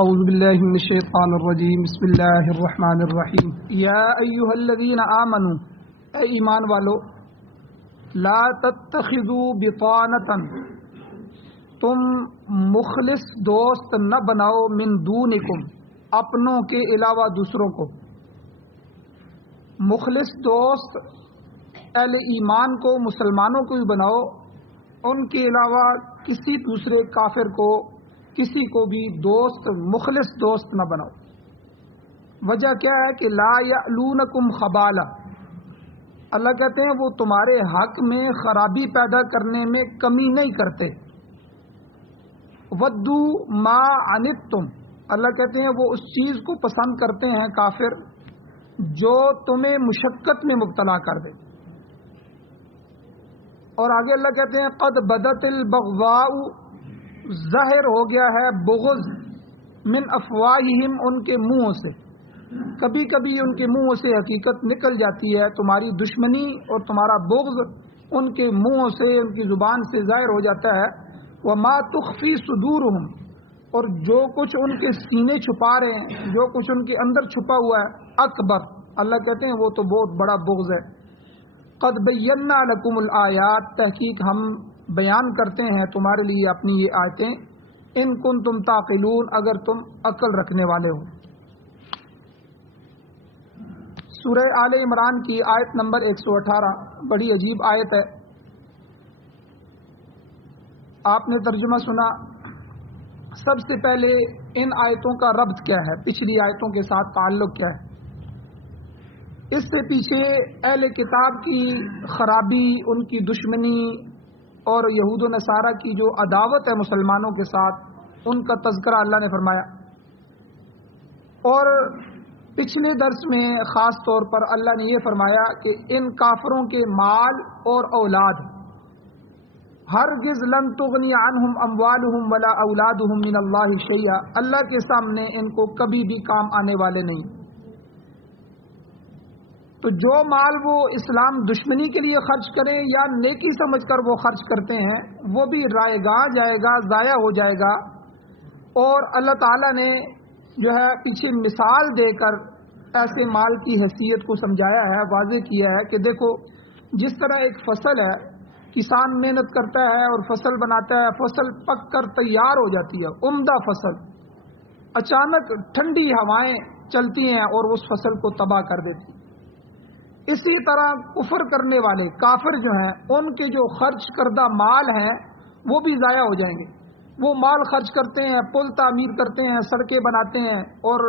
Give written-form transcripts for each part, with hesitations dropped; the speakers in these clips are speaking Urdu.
اعوذ باللہ من الشیطان الرجیم بسم اللہ الرحمن الرحیم یا ایہا الذین آمنوا اے ایمان والو لا تتخذوا بطانۃ تم مخلص دوست نہ بناؤ من دونکم اپنوں کے علاوہ دوسروں کو. مخلص دوست اہل ایمان کو مسلمانوں کو بھی بناؤ، ان کے علاوہ کسی دوسرے کافر کو کسی کو بھی دوست مخلص دوست نہ بناؤ. وجہ کیا ہے کہ لا یعلونکم خبالا، اللہ کہتے ہیں وہ تمہارے حق میں خرابی پیدا کرنے میں کمی نہیں کرتے. ودو ما عنتم، اللہ کہتے ہیں وہ اس چیز کو پسند کرتے ہیں کافر جو تمہیں مشقت میں مبتلا کر دے. اور آگے اللہ کہتے ہیں قد بدت البغضاء، ظاہر ہو گیا ہے بغض من افواہہم، ان کے منہوں سے. کبھی کبھی ان کے منہوں سے حقیقت نکل جاتی ہے، تمہاری دشمنی اور تمہارا بغض ان کے منہوں سے، ان کی زبان سے ظاہر ہو جاتا ہے. وما تخفی صدورہم، اور جو کچھ ان کے سینے چھپا رہے ہیں، جو کچھ ان کے اندر چھپا ہوا ہے، اکبر، اللہ کہتے ہیں وہ تو بہت بڑا بغض ہے. قد بینا لکم الآیات، تحقیق ہم بیان کرتے ہیں تمہارے لیے اپنی یہ آیتیں، ان کنتم تعقلون، اگر تم عقل رکھنے والے ہو. سورہ آل عمران کی آیت نمبر 118 بڑی عجیب آیت ہے. آپ نے ترجمہ سنا. سب سے پہلے ان آیتوں کا ربط کیا ہے، پچھلی آیتوں کے ساتھ تعلق کیا ہے؟ اس سے پیچھے اہل کتاب کی خرابی، ان کی دشمنی اور یہود و نصارہ کی جو عداوت ہے مسلمانوں کے ساتھ، ان کا تذکرہ اللہ نے فرمایا. اور پچھلے درس میں خاص طور پر اللہ نے یہ فرمایا کہ ان کافروں کے مال اور اولاد ہرگز لن تغنی عنہم اموالہم ولا اولادہم من اللہ شیئا، اللہ کے سامنے ان کو کبھی بھی کام آنے والے نہیں. تو جو مال وہ اسلام دشمنی کے لیے خرچ کریں یا نیکی سمجھ کر وہ خرچ کرتے ہیں، وہ بھی رائے گاہ جائے گا، ضائع ہو جائے گا. اور اللہ تعالیٰ نے جو ہے پیچھے مثال دے کر ایسے مال کی حیثیت کو سمجھایا ہے، واضح کیا ہے کہ دیکھو جس طرح ایک فصل ہے، کسان محنت کرتا ہے اور فصل بناتا ہے، فصل پک کر تیار ہو جاتی ہے، عمدہ فصل، اچانک ٹھنڈی ہوائیں چلتی ہیں اور اس فصل کو تباہ کر دیتی. اسی طرح کفر کرنے والے کافر جو ہیں، ان کے جو خرچ کردہ مال ہیں وہ بھی ضائع ہو جائیں گے. وہ مال خرچ کرتے ہیں، پل تعمیر کرتے ہیں، سڑکیں بناتے ہیں، اور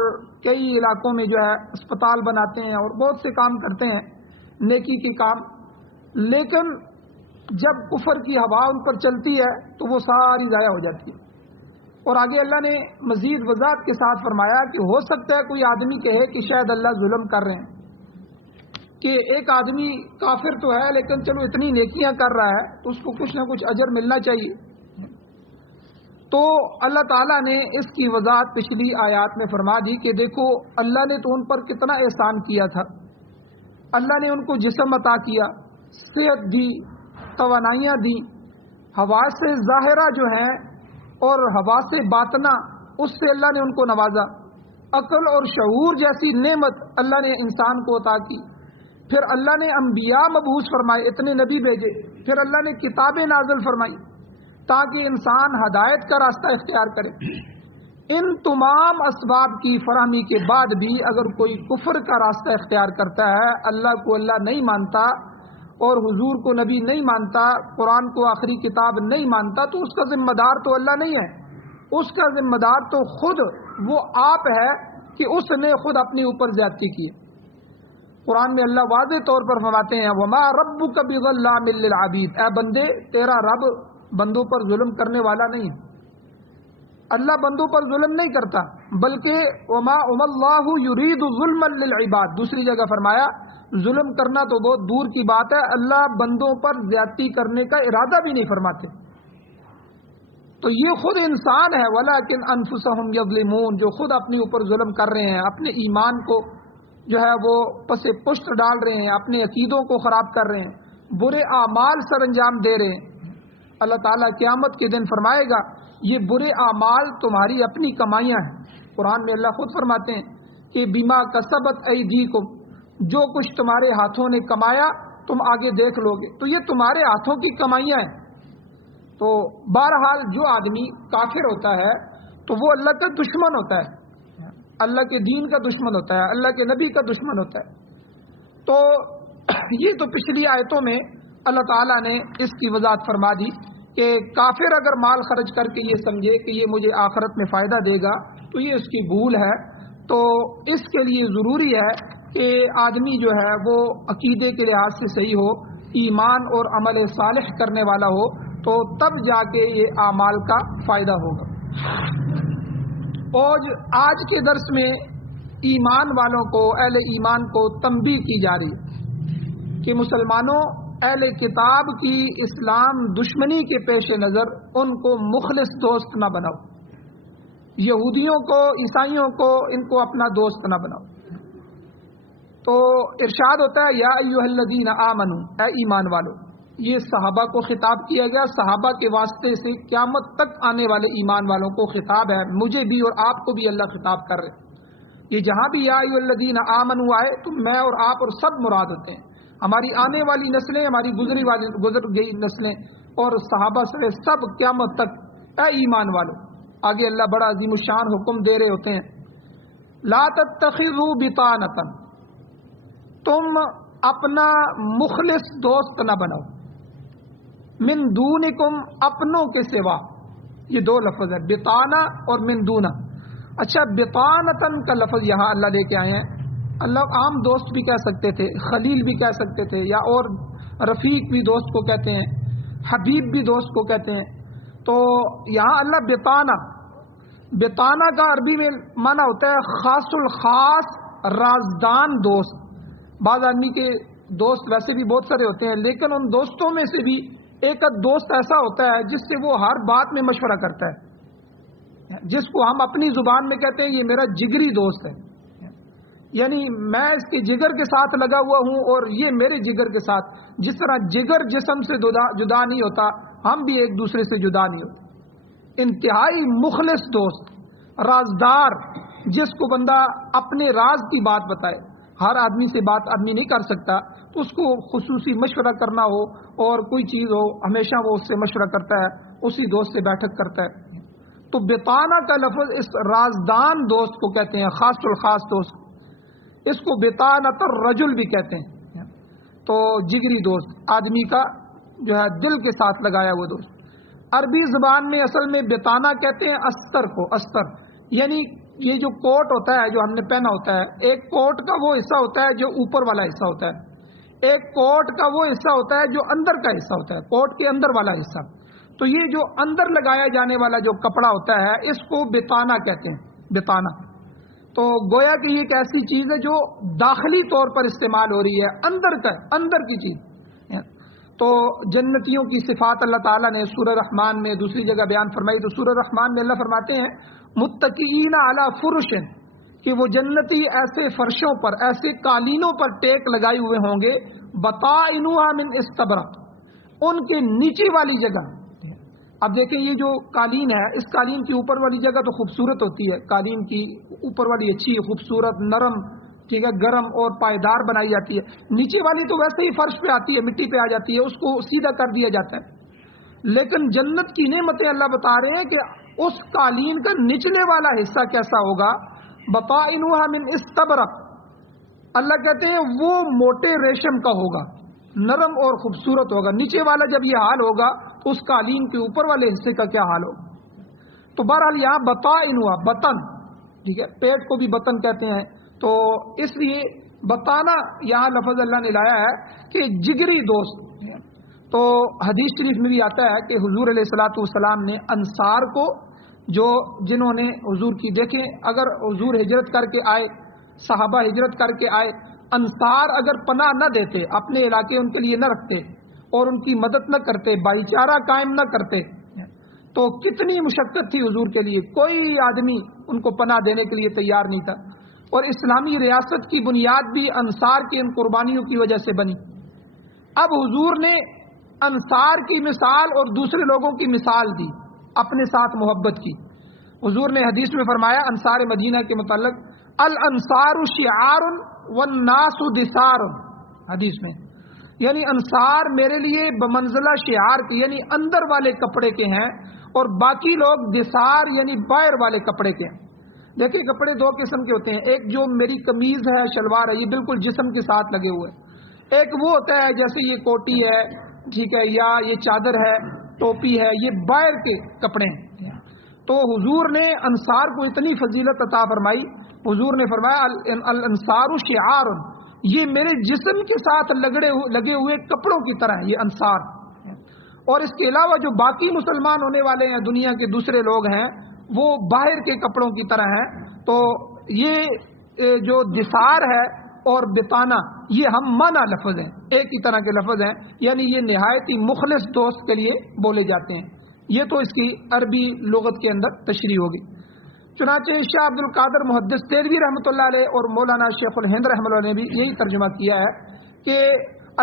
کئی علاقوں میں جو ہے اسپتال بناتے ہیں اور بہت سے کام کرتے ہیں نیکی کے کام. لیکن جب کفر کی ہوا ان پر چلتی ہے تو وہ ساری ضائع ہو جاتی ہے. اور آگے اللہ نے مزید وضاحت کے ساتھ فرمایا کہ ہو سکتا ہے کوئی آدمی کہے کہ شاید اللہ ظلم کر رہے ہیں، کہ ایک آدمی کافر تو ہے لیکن چلو اتنی نیکیاں کر رہا ہے تو اس کو کچھ نہ کچھ اجر ملنا چاہیے. تو اللہ تعالیٰ نے اس کی وضاحت پچھلی آیات میں فرما دی کہ دیکھو اللہ نے تو ان پر کتنا احسان کیا تھا. اللہ نے ان کو جسم عطا کیا، صحت دی، توانائیاں دی، حواس ظاہرہ جو ہیں اور حواس باطنہ اس سے اللہ نے ان کو نوازا. عقل اور شعور جیسی نعمت اللہ نے انسان کو عطا کی. پھر اللہ نے انبیاء مبعوث فرمائے، اتنے نبی بھیجے. پھر اللہ نے کتابیں نازل فرمائی تاکہ انسان ہدایت کا راستہ اختیار کرے. ان تمام اسباب کی فراہمی کے بعد بھی اگر کوئی کفر کا راستہ اختیار کرتا ہے، اللہ کو اللہ نہیں مانتا اور حضور کو نبی نہیں مانتا، قرآن کو آخری کتاب نہیں مانتا، تو اس کا ذمہ دار تو اللہ نہیں ہے. اس کا ذمہ دار تو خود وہ آپ ہے کہ اس نے خود اپنے اوپر زیادتی کی. قرآن میں اللہ واضح طور پر فرماتے ہیں وما ربک بظلام للعبید، اے بندے تیرا رب بندوں پر ظلم کرنے والا نہیں. اللہ بندوں پر ظلم نہیں کرتا، بلکہ وما اللہ یرید ظلما للعباد. دوسری جگہ فرمایا ظلم کرنا تو بہت دور کی بات ہے، اللہ بندوں پر زیادتی کرنے کا ارادہ بھی نہیں فرماتے. تو یہ خود انسان ہے ولکن انفسہم یظلمون، جو خود اپنے اوپر ظلم کر رہے ہیں، اپنے ایمان کو جو ہے وہ پس پشت ڈال رہے ہیں، اپنے عقیدوں کو خراب کر رہے ہیں، برے اعمال سر انجام دے رہے ہیں. اللہ تعالیٰ قیامت کے دن فرمائے گا یہ برے اعمال تمہاری اپنی کمائیاں ہیں. قرآن میں اللہ خود فرماتے ہیں کہ بیما کسبت ایدیکم، جو کچھ تمہارے ہاتھوں نے کمایا تم آگے دیکھ لو گے، تو یہ تمہارے ہاتھوں کی کمائیاں ہیں۔ تو بہرحال جو آدمی کافر ہوتا ہے تو وہ اللہ کا دشمن ہوتا ہے، اللہ کے دین کا دشمن ہوتا ہے، اللہ کے نبی کا دشمن ہوتا ہے۔ تو یہ تو پچھلی آیتوں میں اللہ تعالیٰ نے اس کی وضاحت فرما دی کہ کافر اگر مال خرچ کر کے یہ سمجھے کہ یہ مجھے آخرت میں فائدہ دے گا تو یہ اس کی بھول ہے۔ تو اس کے لیے ضروری ہے کہ آدمی جو ہے وہ عقیدے کے لحاظ سے صحیح ہو، ایمان اور عمل صالح کرنے والا ہو، تو تب جا کے یہ اعمال کا فائدہ ہوگا۔ اور آج کے درس میں ایمان والوں کو، اہل ایمان کو تنبیہ کی جا رہی ہے کہ مسلمانوں، اہل کتاب کی اسلام دشمنی کے پیش نظر ان کو مخلص دوست نہ بناؤ، یہودیوں کو، عیسائیوں کو، ان کو اپنا دوست نہ بناؤ۔ تو ارشاد ہوتا ہے یا ایھا الذین آمنوا، اے ایمان والو، یہ صحابہ کو خطاب کیا گیا، صحابہ کے واسطے سے قیامت تک آنے والے ایمان والوں کو خطاب ہے، مجھے بھی اور آپ کو بھی اللہ خطاب کر رہے۔ یہ جہاں بھی یا ایھا الذین آمنوا آئے تو میں اور آپ اور سب مراد ہوتے ہیں، ہماری آنے والی نسلیں، ہماری گزر گئی نسلیں اور صحابہ سے سب قیامت تک، اے ایمان والو۔ آگے اللہ بڑا عظیم الشان حکم دے رہے ہوتے ہیں، لا تتخذوا بطانۃ، تم اپنا مخلص دوست نہ بناؤ، من دونکم، اپنوں کے سوا۔ یہ دو لفظ ہے، بطانہ اور من دونہ۔ اچھا، بطانتن کا لفظ یہاں اللہ لے کے آئے ہیں۔ اللہ عام دوست بھی کہہ سکتے تھے، خلیل بھی کہہ سکتے تھے، یا اور رفیق بھی دوست کو کہتے ہیں، حبیب بھی دوست کو کہتے ہیں۔ تو یہاں اللہ بطانہ، بطانہ کا عربی میں معنی ہوتا ہے خاص الخاص، رازدان دوست۔ بعض آدمی کے دوست ویسے بھی بہت سارے ہوتے ہیں، لیکن ان دوستوں میں سے بھی ایک دوست ایسا ہوتا ہے جس سے وہ ہر بات میں مشورہ کرتا ہے، جس کو ہم اپنی زبان میں کہتے ہیں یہ میرا جگری دوست ہے، یعنی میں اس کے جگر کے ساتھ لگا ہوا ہوں اور یہ میرے جگر کے ساتھ، جس طرح جگر جسم سے جدا نہیں ہوتا، ہم بھی ایک دوسرے سے جدا نہیں ہوتے۔ انتہائی مخلص دوست، رازدار، جس کو بندہ اپنے راز کی بات بتائے۔ ہر آدمی سے بات آدمی نہیں کر سکتا، تو اس کو خصوصی مشورہ کرنا ہو اور کوئی چیز ہو، ہمیشہ وہ اس سے مشورہ کرتا ہے، اسی دوست سے بیٹھک کرتا ہے۔ تو بطانہ کا لفظ اس رازدان دوست کو کہتے ہیں، خاص الخاص دوست، اس کو بطانۃ الرجل بھی کہتے ہیں۔ تو جگری دوست، آدمی کا جو ہے دل کے ساتھ لگایا وہ دوست۔ عربی زبان میں اصل میں بطانہ کہتے ہیں استر کو، استر یعنی یہ جو کوٹ ہوتا ہے جو ہم نے پہنا ہوتا ہے، ایک کوٹ کا وہ حصہ ہوتا ہے جو اوپر والا حصہ ہوتا ہے، ایک کوٹ کا وہ حصہ ہوتا ہے جو اندر کا حصہ ہوتا ہے، کوٹ کے اندر والا حصہ۔ تو یہ جو اندر لگایا جانے والا جو کپڑا ہوتا ہے اس کو بطانہ کہتے ہیں، بطانہ۔ تو گویا کہ یہ ایک ایسی چیز ہے جو داخلی طور پر استعمال ہو رہی ہے، اندر کی چیز۔ تو جنتیوں کی صفات اللہ تعالیٰ نے سورہ رحمان میں دوسری جگہ بیان فرمائی۔ تو سورہ رحمان میں اللہ فرماتے ہیں متکئین علی فرش، کہ وہ جنتی ایسے فرشوں پر، ایسے قالینوں پر ٹیک لگائے ہوئے ہوں گے، بطائنھا من استبرق، ان کے نیچے والی جگہ۔ اب دیکھیں یہ جو قالین ہے، اس قالین کی اوپر والی جگہ تو خوبصورت ہوتی ہے، قالین کی اوپر والی اچھی، خوبصورت، نرم، ٹھیک ہے، گرم اور پائیدار بنائی جاتی ہے۔ نیچے والی تو ویسے ہی فرش پہ آتی ہے، مٹی پہ آ جاتی ہے، اس کو سیدھا کر دیا جاتا ہے۔ لیکن جنت کی نعمتیں اللہ بتا رہے ہیں کہ اس قالین کا نچلے والا حصہ کیسا ہوگا، بطائنھا من استبرق، اللہ کہتے ہیں وہ موٹے ریشم کا ہوگا، نرم اور خوبصورت ہوگا۔ نیچے والا جب یہ حال ہوگا تو اس قالین کے اوپر والے حصے کا کیا حال ہوگا۔ تو بہرحال یہاں بطائنھا، بطن، ٹھیک ہے، پیٹ کو بھی بطن کہتے ہیں، تو اس لیے بطانہ یہاں لفظ اللہ نے لایا ہے کہ جگری دوست۔ تو حدیث شریف میں بھی آتا ہے کہ حضور علیہ الصلوۃ والسلام نے انصار کو، جو جنہوں نے حضور کی، دیکھیں اگر حضور ہجرت کر کے آئے، صحابہ ہجرت کر کے آئے، انصار اگر پناہ نہ دیتے، اپنے علاقے ان کے لیے نہ رکھتے اور ان کی مدد نہ کرتے، بھائی چارہ قائم نہ کرتے، تو کتنی مشقت تھی حضور کے لیے، کوئی آدمی ان کو پناہ دینے کے لیے تیار نہیں تھا۔ اور اسلامی ریاست کی بنیاد بھی انصار کی ان قربانیوں کی وجہ سے بنی۔ اب حضور نے انصار کی مثال اور دوسرے لوگوں کی مثال دی، اپنے ساتھ محبت کی۔ حضور نے حدیث میں فرمایا انصار مدینہ کے متعلق، الانصار شعار والناس دثار، حدیث میں یعنی انصار میرے لیے بمنزلہ شعار کے یعنی اندر والے کپڑے کے ہیں، اور باقی لوگ دثار یعنی باہر والے کپڑے کے ہیں۔ دیکھیں کپڑے دو قسم کے ہوتے ہیں، ایک جو میری قمیض ہے شلوار ہے یہ بالکل جسم کے ساتھ لگے ہوئے، ایک وہ ہوتا ہے جیسے یہ کوٹی ہے، ٹھیک ہے، یا یہ چادر ہے، ٹوپی ہے، یہ باہر کے کپڑے ہیں۔ تو حضور نے انصار کو اتنی فضیلت عطا فرمائی، حضور نے فرمایا الانصار شعار، یہ میرے جسم کے ساتھ لگے ہوئے کپڑوں کی طرح ہے یہ انصار۔ اور اس کے علاوہ جو باقی مسلمان ہونے والے ہیں دنیا کے دوسرے لوگ ہیں وہ باہر کے کپڑوں کی طرح ہیں۔ تو یہ جو دثار ہے اور بتانا یہ ہم معنی لفظ ہیں، ایک ہی طرح کے لفظ ہیں، یعنی یہ نہایت ہی مخلص دوست کے لیے بولے جاتے ہیں۔ یہ تو اس کی عربی لغت کے اندر تشریح ہوگی۔ چنانچہ شاہ عبد القادر محدث دہلوی رحمۃ اللہ علیہ اور مولانا شیخ الہند رحمۃ اللہ نے بھی یہی ترجمہ کیا ہے کہ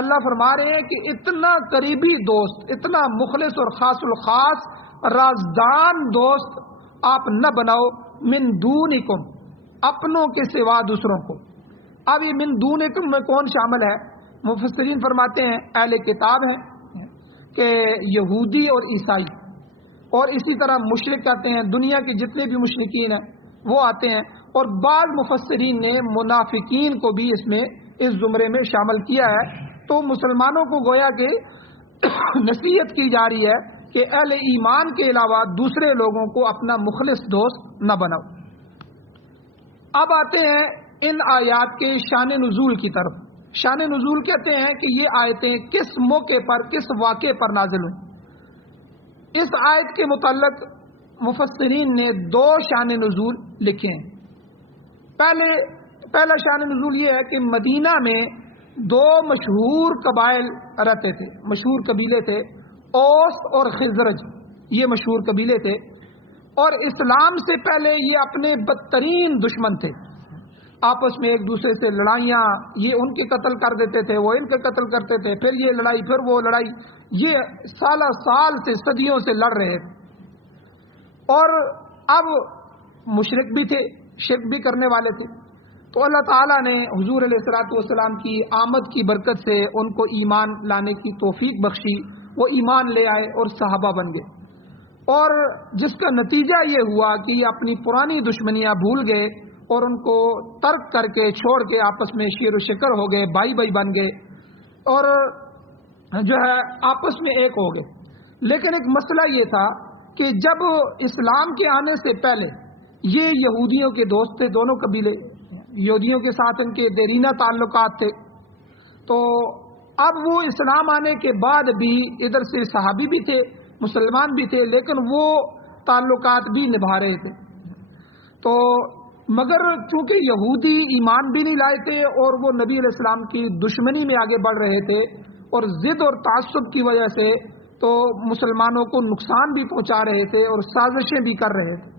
اللہ فرما رہے ہیں کہ اتنا قریبی دوست، اتنا مخلص اور خاص الخاص رازدان دوست آپ نہ بناؤ، من دونکم، اپنوں کے سوا دوسروں کو۔ اب یہ من دونکم میں کون شامل ہے؟ مفسرین فرماتے ہیں اہل کتاب ہیں کہ یہودی اور عیسائی، اور اسی طرح مشرک آتے ہیں، دنیا کے جتنے بھی مشرکین ہیں وہ آتے ہیں، اور بعض مفسرین نے منافقین کو بھی اس میں اس زمرے میں شامل کیا ہے۔ تو مسلمانوں کو گویا کہ نصیحت کی جا رہی ہے کہ اہل ایمان کے علاوہ دوسرے لوگوں کو اپنا مخلص دوست نہ بناؤ۔ اب آتے ہیں ان آیات کے شان نزول کی طرف۔ شان نزول کہتے ہیں کہ یہ آیتیں کس موقع پر، کس واقعے پر نازل ہوئیں۔ اس آیت کے متعلق مفسرین نے دو شان نزول لکھے ہیں۔ پہلا شان نزول یہ ہے کہ مدینہ میں دو مشہور قبائل رہتے تھے، مشہور قبیلے تھے، اوس اور خزرج، یہ مشہور قبیلے تھے، اور اسلام سے پہلے یہ اپنے بدترین دشمن تھے، آپس میں ایک دوسرے سے لڑائیاں، یہ ان کے قتل کر دیتے تھے، وہ ان کے قتل کرتے تھے، پھر یہ لڑائی، پھر وہ لڑائی، یہ سالہ سال سے صدیوں سے لڑ رہے تھے۔ اور اب مشرک بھی تھے، شرک بھی کرنے والے تھے، تو اللہ تعالیٰ نے حضور علیہ الصلوۃ والسلام کی آمد کی برکت سے ان کو ایمان لانے کی توفیق بخشی، وہ ایمان لے آئے اور صحابہ بن گئے، اور جس کا نتیجہ یہ ہوا کہ یہ اپنی پرانی دشمنیاں بھول گئے اور ان کو ترک کر کے چھوڑ کے آپس میں شیر و شکر ہو گئے، بھائی بھائی بن گئے، اور جو ہے آپس میں ایک ہو گئے۔ لیکن ایک مسئلہ یہ تھا کہ جب اسلام کے آنے سے پہلے یہ یہودیوں کے دوست تھے، دونوں قبیلے یہودیوں کے ساتھ ان کے دیرینہ تعلقات تھے، تو اب وہ اسلام آنے کے بعد بھی ادھر سے صحابی بھی تھے، مسلمان بھی تھے، لیکن وہ تعلقات بھی نبھا رہے تھے۔ تو مگر چونکہ یہودی ایمان بھی نہیں لائے تھے اور وہ نبی علیہ السلام کی دشمنی میں آگے بڑھ رہے تھے، اور ضد اور تعصب کی وجہ سے تو مسلمانوں کو نقصان بھی پہنچا رہے تھے اور سازشیں بھی کر رہے تھے،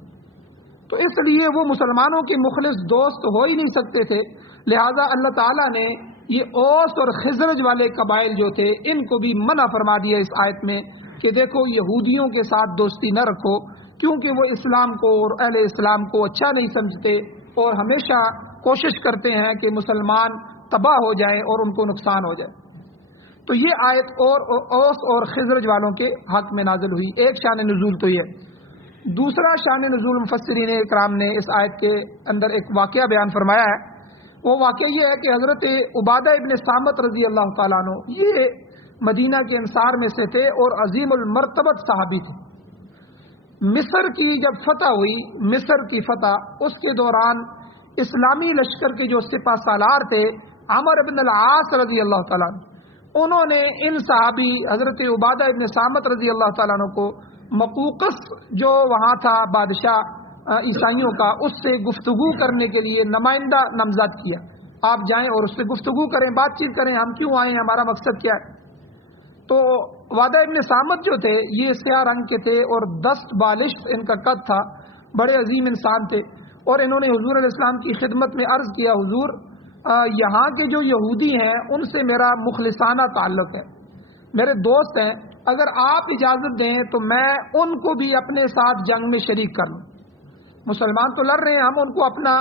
تو اس لیے وہ مسلمانوں کے مخلص دوست ہو ہی نہیں سکتے تھے۔ لہذا اللہ تعالیٰ نے یہ اوس اور خزرج والے قبائل جو تھے ان کو بھی منع فرما دیا اس آیت میں کہ دیکھو یہودیوں کے ساتھ دوستی نہ رکھو، کیونکہ وہ اسلام کو اور اہل اسلام کو اچھا نہیں سمجھتے اور ہمیشہ کوشش کرتے ہیں کہ مسلمان تباہ ہو جائے اور ان کو نقصان ہو جائے۔ تو یہ آیت اور اوس اور خزرج والوں کے حق میں نازل ہوئی، ایک شان نزول تو یہ۔ دوسرا شان نزول مفسرین اکرام نے اس آیت کے اندر ایک واقعہ بیان فرمایا ہے، وہ واقعہ یہ ہے کہ حضرت عبادہ ابن صامت رضی اللہ تعالیٰ عنہ یہ مدینہ کے انصار میں سے تھے اور عظیم المرتبت صحابی تھے۔ مصر کی جب فتح ہوئی، مصر کی فتح، اس کے دوران اسلامی لشکر کے جو سپہ سالار تھے عمر بن العاص رضی اللہ تعالیٰ عنہ، انہوں نے ان صحابی حضرت عبادہ ابن صامت رضی اللہ تعالیٰ عنہ کو مقوقس جو وہاں تھا بادشاہ عیسائیوں کا، اس سے گفتگو کرنے کے لیے نمائندہ نامزد کیا، آپ جائیں اور اس سے گفتگو کریں، بات چیت کریں، ہم کیوں آئے ہیں، ہمارا مقصد کیا ہے۔ تو عبادہ ابن صامت جو تھے یہ سیاہ رنگ کے تھے اور دست بالشت ان کا قد تھا، بڑے عظیم انسان تھے، اور انہوں نے حضور علیہ السلام کی خدمت میں عرض کیا، حضور یہاں کے جو یہودی ہیں ان سے میرا مخلصانہ تعلق ہے، میرے دوست ہیں، اگر آپ اجازت دیں تو میں ان کو بھی اپنے ساتھ جنگ میں شریک کر لوں۔ مسلمان تو لڑ رہے ہیں، ہم ان کو اپنا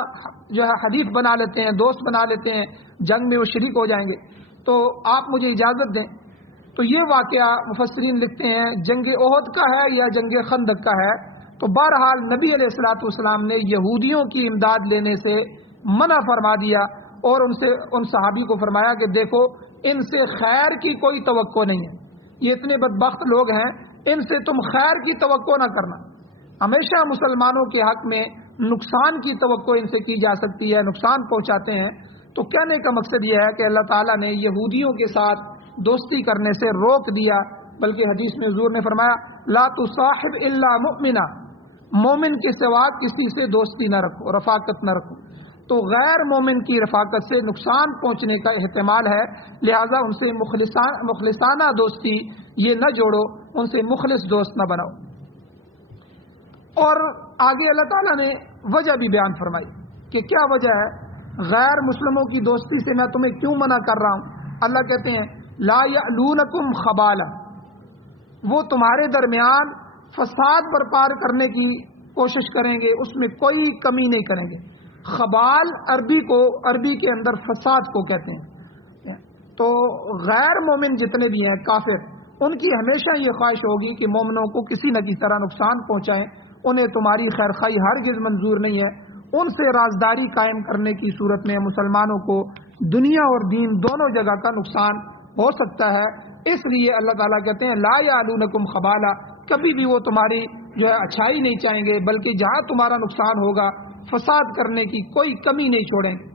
جو ہے حلیف بنا لیتے ہیں، دوست بنا لیتے ہیں، جنگ میں وہ شریک ہو جائیں گے، تو آپ مجھے اجازت دیں۔ تو یہ واقعہ مفسرین لکھتے ہیں جنگ احد کا ہے یا جنگ خندق کا ہے، تو بہرحال نبی علیہ الصلوۃ والسلام نے یہودیوں کی امداد لینے سے منع فرما دیا، اور ان صحابی کو فرمایا کہ دیکھو ان سے خیر کی کوئی توقع نہیں ہے، یہ اتنے بدبخت لوگ ہیں، ان سے تم خیر کی توقع نہ کرنا، ہمیشہ مسلمانوں کے حق میں نقصان کی توقع ان سے کی جا سکتی ہے، نقصان پہنچاتے ہیں۔ تو کہنے کا مقصد یہ ہے کہ اللہ تعالیٰ نے یہودیوں کے ساتھ دوستی کرنے سے روک دیا، بلکہ حدیث میں حضور نے فرمایا لا تصاحب الا مؤمنا، مومن کے سوا کسی سے دوستی نہ رکھو، رفاقت نہ رکھو۔ تو غیر مومن کی رفاقت سے نقصان پہنچنے کا احتمال ہے، لہذا ان سے مخلصانہ دوستی یہ نہ جوڑو، ان سے مخلص دوست نہ بناؤ۔ اور آگے اللہ تعالیٰ نے وجہ بھی بیان فرمائی کہ کیا وجہ ہے غیر مسلموں کی دوستی سے میں تمہیں کیوں منع کر رہا ہوں۔ اللہ کہتے ہیں لا یعلونکم خبالا، وہ تمہارے درمیان فساد برپا کرنے کی کوشش کریں گے، اس میں کوئی کمی نہیں کریں گے۔ خبال عربی کے اندر فساد کو کہتے ہیں۔ تو غیر مومن جتنے بھی ہیں کافر، ان کی ہمیشہ یہ خواہش ہوگی کہ مومنوں کو کسی نہ کسی طرح نقصان پہنچائیں، انہیں تمہاری خیر خواہی ہرگز منظور نہیں ہے۔ ان سے رازداری قائم کرنے کی صورت میں مسلمانوں کو دنیا اور دین دونوں جگہ کا نقصان ہو سکتا ہے، اس لیے اللہ تعالیٰ کہتے ہیں لا یعلونکم خبالا، کبھی بھی وہ تمہاری جو ہے اچھائی نہیں چاہیں گے، بلکہ جہاں تمہارا نقصان ہوگا فساد کرنے کی کوئی کمی نہیں چھوڑیں گے۔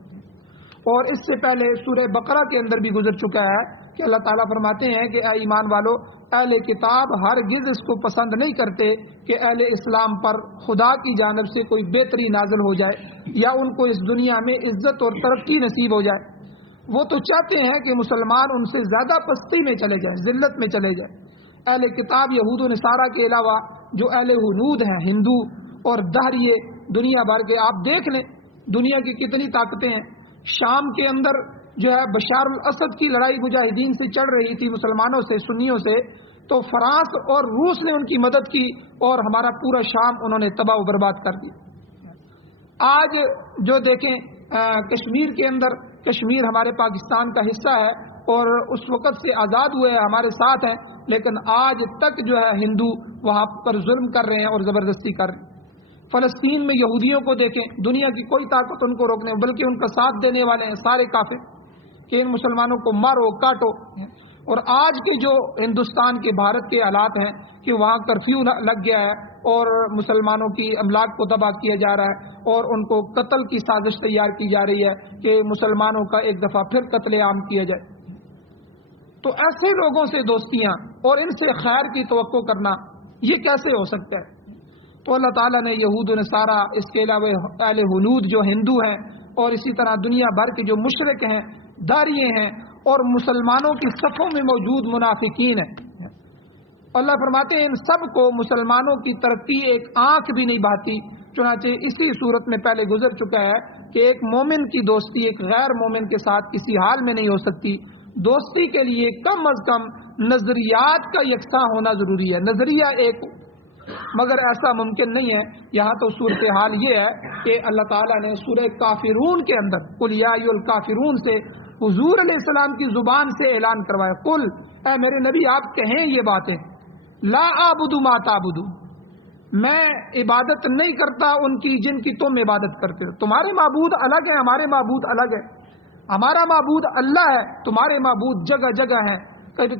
اور اس سے پہلے سورہ بقرہ کے اندر بھی گزر چکا ہے کہ اللہ تعالیٰ فرماتے ہیں کہ اے ایمان والو، اہل کتاب ہرگز اس کو پسند نہیں کرتے کہ اہل اسلام پر خدا کی جانب سے کوئی بہتری نازل ہو جائے یا ان کو اس دنیا میں عزت اور ترقی نصیب ہو جائے۔ وہ تو چاہتے ہیں کہ مسلمان ان سے زیادہ پستی میں چلے جائیں، ذلت میں چلے جائیں۔ اہل کتاب یہود و نصارہ کے علاوہ جو اہل ہنود ہیں، ہندو اور دہریے دنیا بھر کے، آپ دیکھ لیں دنیا کی کتنی طاقتیں ہیں۔ شام کے اندر جو ہے بشار الاسد کی لڑائی مجاہدین سے چل رہی تھی، مسلمانوں سے، سنیوں سے، تو فرانس اور روس نے ان کی مدد کی اور ہمارا پورا شام انہوں نے تباہ و برباد کر دیا۔ آج جو دیکھیں کشمیر کے اندر، کشمیر ہمارے پاکستان کا حصہ ہے اور اس وقت سے آزاد ہوئے ہیں، ہمارے ساتھ ہیں، لیکن آج تک جو ہے ہندو وہاں پر ظلم کر رہے ہیں اور زبردستی کر رہے ہیں۔ فلسطین میں یہودیوں کو دیکھیں، دنیا کی کوئی طاقت ان کو روکنے، بلکہ ان کا ساتھ دینے والے ہیں سارے کافر کہ ان مسلمانوں کو مارو کاٹو۔ اور آج کے جو ہندوستان کے، بھارت کے حالات ہیں کہ وہاں کرفیو لگ گیا ہے اور مسلمانوں کی املاک کو تباہ کیا جا رہا ہے اور ان کو قتل کی سازش تیار کی جا رہی ہے کہ مسلمانوں کا ایک دفعہ پھر قتل عام کیا جائے۔ تو ایسے لوگوں سے دوستیاں اور ان سے خیر کی توقع کرنا یہ کیسے ہو سکتا ہے؟ تو اللہ تعالیٰ نے یہود و نصارہ، اس کے علاوہ اہل ہنود جو ہندو ہیں، اور اسی طرح دنیا بھر کے جو مشرک ہیں، داریے ہیں، اور مسلمانوں کی صفوں میں موجود منافقین ہیں، اللہ فرماتے ہیں ان سب کو مسلمانوں کی ترقی ایک آنکھ بھی نہیں بھاتی۔ چنانچہ اسی صورت میں پہلے گزر چکا ہے کہ ایک مومن کی دوستی ایک غیر مومن کے ساتھ کسی حال میں نہیں ہو سکتی۔ دوستی کے لیے کم از کم نظریات کا یکساں ہونا ضروری ہے، نظریہ ایک، مگر ایسا ممکن نہیں ہے۔ یہاں تو صورتحال یہ ہے کہ اللہ تعالیٰ نے سورہ کافرون کے اندر قل یا ایھا الکافرون سے حضور علیہ السلام کی زبان سے اعلان کروایا، قل، اے میرے نبی آپ کہیں یہ باتیں، لا اعبد ما تعبدون، میں عبادت نہیں کرتا ان کی جن کی تم عبادت کرتے ہو۔ تمہارے معبود الگ ہیں، ہمارے معبود الگ ہیں۔ ہمارا معبود اللہ ہے، تمہارے معبود جگہ جگہ ہیں۔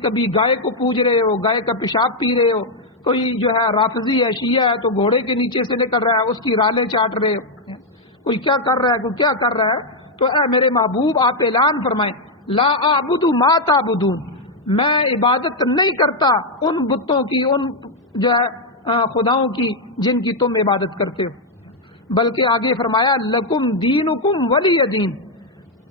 کبھی گائے کو پوج رہے ہو، گائے کا پیشاب پی رہے ہو، کوئی جو ہے رافضی ہے، شیعہ ہے تو گھوڑے کے نیچے سے نکل رہا ہے، اس کی رالیں چاٹ رہے ہو، کوئی کیا کر رہا ہے، کوئی کیا کر رہا ہے۔ تو اے میرے محبوب آپ اعلان فرمائیں، لا اعبد ما تعبدون، میں عبادت نہیں کرتا ان بتوں کی، ان جو ہے خداؤں کی جن کی تم عبادت کرتے ہو، بلکہ آگے فرمایا لکم دینکم ولی دین،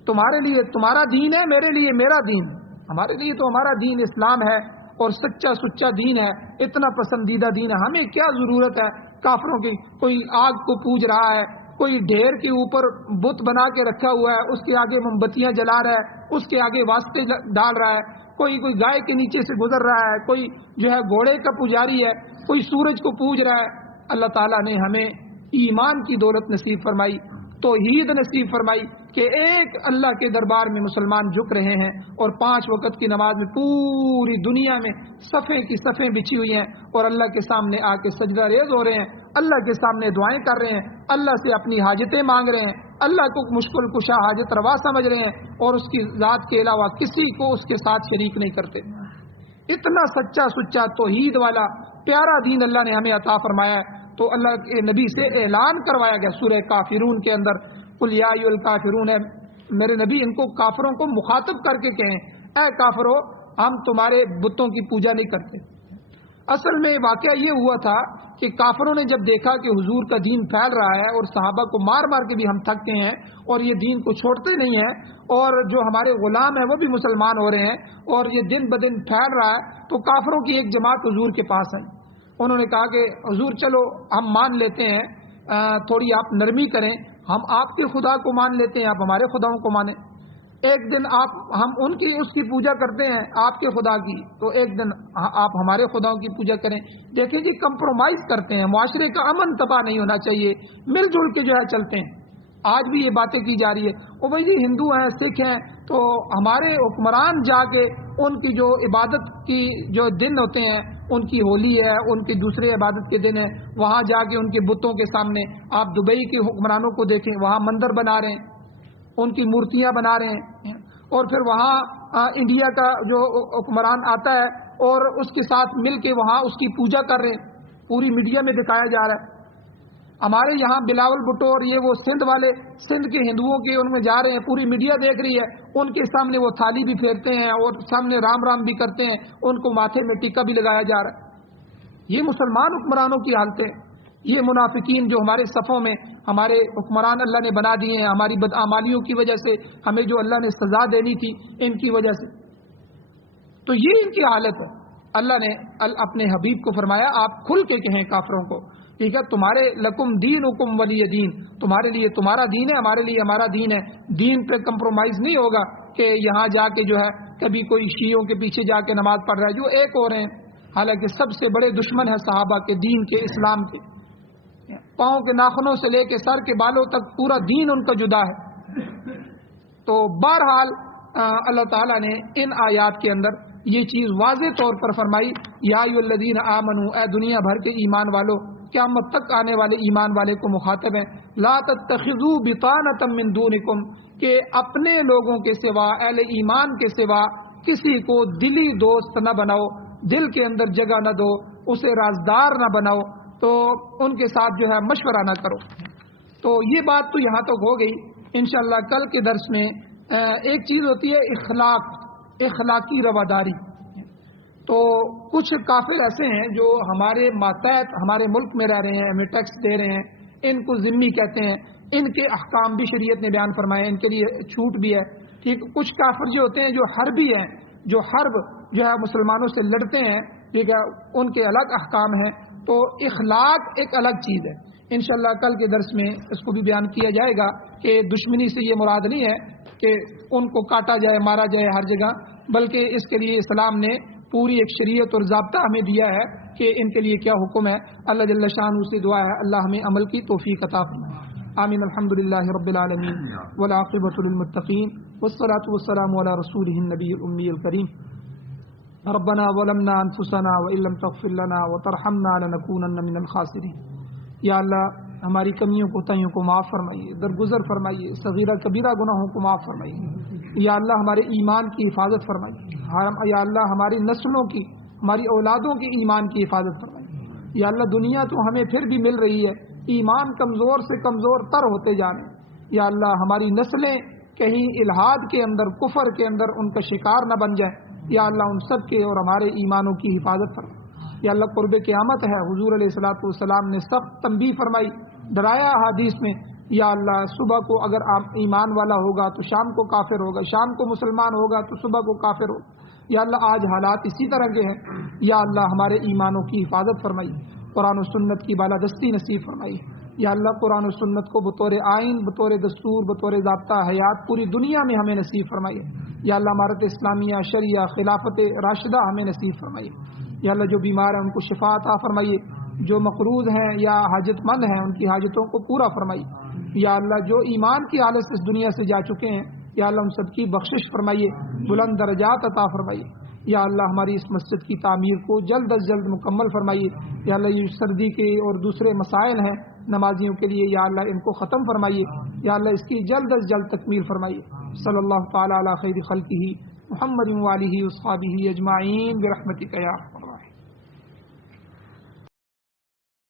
تمہارے لیے تمہارا دین ہے، میرے لیے میرا دین ہے۔ ہمارے لیے تو ہمارا دین اسلام ہے اور سچا سچا دین ہے، اتنا پسندیدہ دین ہے، ہمیں کیا ضرورت ہے کافروں کی۔ کوئی آگ کو پوج رہا ہے، کوئی ڈھیر کے اوپر بت بنا کے رکھا ہوا ہے، اس کے آگے موم بتیاں جلا رہا ہے، اس کے آگے واسطے ڈال رہا ہے، کوئی گائے کے نیچے سے گزر رہا ہے، کوئی جو ہے گھوڑے کا پجاری ہے، کوئی سورج کو پوج رہا ہے۔ اللہ تعالیٰ نے ہمیں ایمان کی دولت نصیب فرمائی، توحید نصیب فرمائی کہ ایک اللہ کے دربار میں مسلمان جھک رہے ہیں اور 5 وقت کی نماز میں پوری دنیا میں صفیں کی صفیں بچھی ہوئی ہیں اور اللہ کے سامنے آ کے سجدہ ریز ہو رہے ہیں، اللہ کے سامنے دعائیں کر رہے ہیں، اللہ سے اپنی حاجتیں مانگ رہے ہیں، اللہ کو مشکل کشا حاجت روا سمجھ رہے ہیں اور اس کی ذات کے علاوہ کسی کو اس کے ساتھ شریک نہیں کرتے۔ اتنا سچا سچا توحید والا پیارا دین اللہ نے ہمیں عطا فرمایا ہے، تو اللہ کے نبی سے اعلان کروایا گیا سورہ کافرون کے اندر، قل یا ایھا الکافرون، ہے میرے نبی ان کو کافروں کو مخاطب کر کے کہیں اے کافرو ہم تمہارے بتوں کی پوجا نہیں کرتے۔ اصل میں واقعہ یہ ہوا تھا کہ کافروں نے جب دیکھا کہ حضور کا دین پھیل رہا ہے اور صحابہ کو مار مار کے بھی ہم تھکتے ہیں اور یہ دین کو چھوڑتے نہیں ہیں اور جو ہمارے غلام ہیں وہ بھی مسلمان ہو رہے ہیں اور یہ دن بدن پھیل رہا ہے، تو کافروں کی ایک جماعت حضور کے پاس ہے۔ انہوں نے کہا کہ حضور چلو ہم مان لیتے ہیں، تھوڑی آپ نرمی کریں، ہم آپ کے خدا کو مان لیتے ہیں، آپ ہمارے خداؤں کو مانیں۔ ایک دن ہم ان کی اس کی پوجا کرتے ہیں آپ کے خدا کی، تو ایک دن آپ ہمارے خداؤں کی پوجا کریں۔ دیکھیں جی کمپرومائز کرتے ہیں، معاشرے کا امن تباہ نہیں ہونا چاہیے، مل جل کے جو ہے چلتے ہیں۔ آج بھی یہ باتیں کی جا رہی ہے، وہ بھائی جی ہندو ہیں سکھ ہیں تو ہمارے حکمران جا کے ان کی جو عبادت کی جو دن ہوتے ہیں، ان کی ہولی ہے، ان کی دوسرے عبادت کے دن ہے، وہاں جا کے ان کے بتوں کے سامنے آپ دبئی کے حکمرانوں کو دیکھیں، وہاں مندر بنا رہے ہیں، ان کی مورتیاں بنا رہے ہیں، اور پھر وہاں انڈیا کا جو حکمران آتا ہے اور اس کے ساتھ مل کے وہاں اس کی پوجا کر رہے ہیں، پوری میڈیا میں دکھایا جا رہا ہے۔ ہمارے یہاں بلاول بھٹو اور یہ وہ سندھ والے، سندھ کے ہندوؤں کے ان میں جا رہے ہیں، پوری میڈیا دیکھ رہی ہے، ان کے سامنے وہ تھالی بھی پھیرتے ہیں اور سامنے رام رام بھی کرتے ہیں، ان کو ماتھے میں ٹیکا بھی لگایا جا رہا ہے۔ یہ مسلمان حکمرانوں کی حالتیں، یہ منافقین جو ہمارے صفوں میں ہمارے حکمران اللہ نے بنا دیے ہیں، ہماری بدعمالیوں کی وجہ سے ہمیں جو اللہ نے سزا دینی تھی ان کی وجہ سے، تو یہ ان کی حالت ہے۔ اللہ نے اپنے حبیب کو فرمایا آپ کھل کے کہیں کافروں کو، ٹھیک ہے، تمہارے لکم دینکم ولی دین، تمہارے لیے تمہارا دین ہے، ہمارے لیے ہمارا دین ہے، دین پہ کمپرومائز نہیں ہوگا کہ یہاں جا کے جو ہے کبھی کوئی شیعوں کے پیچھے جا کے نماز پڑھ رہا ہے جو ایک ہو رہے ہیں، حالانکہ سب سے بڑے دشمن ہیں صحابہ کے، دین کے، اسلام کے، پاؤں کے ناخنوں سے لے کے سر کے بالوں تک پورا دین ان کا جدا ہے۔ تو بہرحال اللہ تعالیٰ نے ان آیات کے اندر یہ چیز واضح طور پر فرمائی، یا ایھا الذین آمنو، اے دنیا بھر کے ایمان والو، قیامت تک آنے والے ایمان والے کو مخاطب ہیں، لا تتخذوا بطانۃ من دونکم، کہ اپنے لوگوں کے سوا، اہل ایمان کے سوا کسی کو دلی دوست نہ بناؤ، دل کے اندر جگہ نہ دو، اسے رازدار نہ بناؤ، تو ان کے ساتھ جو ہے مشورہ نہ کرو۔ تو یہ بات تو یہاں تک ہو گئی۔ انشاءاللہ کل کے درس میں ایک چیز ہوتی ہے اخلاقی رواداری۔ تو کچھ کافر ایسے ہیں جو ہمارے ماتحت ہمارے ملک میں رہ رہے ہیں، ہمیں ٹیکس دے رہے ہیں، ان کو ذمہ کہتے ہیں، ان کے احکام بھی شریعت نے بیان فرمائے، ان کے لیے چھوٹ بھی ہے، ٹھیک۔ کچھ کافر جو ہوتے ہیں جو حربی ہیں، جو حرب جو ہے مسلمانوں سے لڑتے ہیں، ٹھیک ہے، ان کے الگ احکام ہیں۔ تو اخلاق ایک الگ چیز ہے، انشاءاللہ کل کے درس میں اس کو بھی بیان کیا جائے گا کہ دشمنی سے یہ مراد نہیں ہے کہ ان کو کاٹا جائے، مارا جائے ہر جگہ، بلکہ اس کے لیے اسلام نے پوری ایک شریعت اور ضابطہ ہمیں دیا ہے کہ ان کے لیے کیا حکم ہے۔ اللہ جل شانہ سے دعا ہے اللہ ہمیں عمل کی توفیق عطا فرمائے، آمین۔ الحمدللہ رب العالمین والعاقبۃ للمتقین والصلاۃ والسلام علی رسولہ النبی الامی الکریم۔ ربنا ظلمنا انفسنا وان لم تغفر لنا وترحمنا لنكونن من الخاسرین۔ یا اللہ ہماری کمیوں کوتاہیوں کو معاف فرمائیے، درگزر فرمائیے، صغیرہ کبیرہ گناہوں کو معاف فرمائیے۔ یا اللہ ہمارے ایمان کی حفاظت فرمائیے، یا اللہ ہماری نسلوں کی، ہماری اولادوں کی ایمان کی حفاظت فرمائیے۔ یا اللہ دنیا تو ہمیں پھر بھی مل رہی ہے، ایمان کمزور سے کمزور تر ہوتے جا رہے ہیں۔ یا اللہ ہماری نسلیں کہیں الحاد کے اندر، کفر کے اندر ان کا شکار نہ بن جائیں۔ یا اللہ ان سب کے اور ہمارے ایمانوں کی حفاظت فرما۔ یا اللہ قرب قیامت ہے، حضور علیہ الصلوۃ والسلام نے سخت تنبیہ فرمائی، ڈرایا حدیث میں۔ یا اللہ صبح کو اگر آپ ایمان والا ہوگا تو شام کو کافر ہوگا، شام کو مسلمان ہوگا تو صبح کو کافر ہوگا۔ یا اللہ آج حالات اسی طرح کے ہیں، یا اللہ ہمارے ایمانوں کی حفاظت فرمائی، قرآن و سنت کی بالادستی نصیب فرمائی۔ یا اللہ قرآن و سنت کو بطور آئین، بطور دستور، بطور ضابطہ حیات پوری دنیا میں ہمیں نصیب فرمائی۔ یا اللہ امارت اسلامیہ، شریعہ، خلافت راشدہ ہمیں نصیب فرمائی۔ یا اللہ جو بیمار ہیں ان کو شفا عطا فرمائیے، جو مقروض ہیں یا حاجت مند ہیں ان کی حاجتوں کو پورا فرمائیے۔ یا اللہ جو ایمان کی حالت سے اس دنیا سے جا چکے ہیں یا اللہ ان سب کی بخشش فرمائیے، بلند درجات عطا فرمائیے۔ یا اللہ ہماری اس مسجد کی تعمیر کو جلد از جلد مکمل فرمائیے۔ یا اللہ یہ سردی کے اور دوسرے مسائل ہیں نمازیوں کے لیے، یا اللہ ان کو ختم فرمائیے۔ یا اللہ اس کی جلد از جلد تکمیل فرمائیے۔ صلی اللہ تعالی علی خیر خلقہ محمد و آلہ و اصحابہ اجمعین برحمتک یا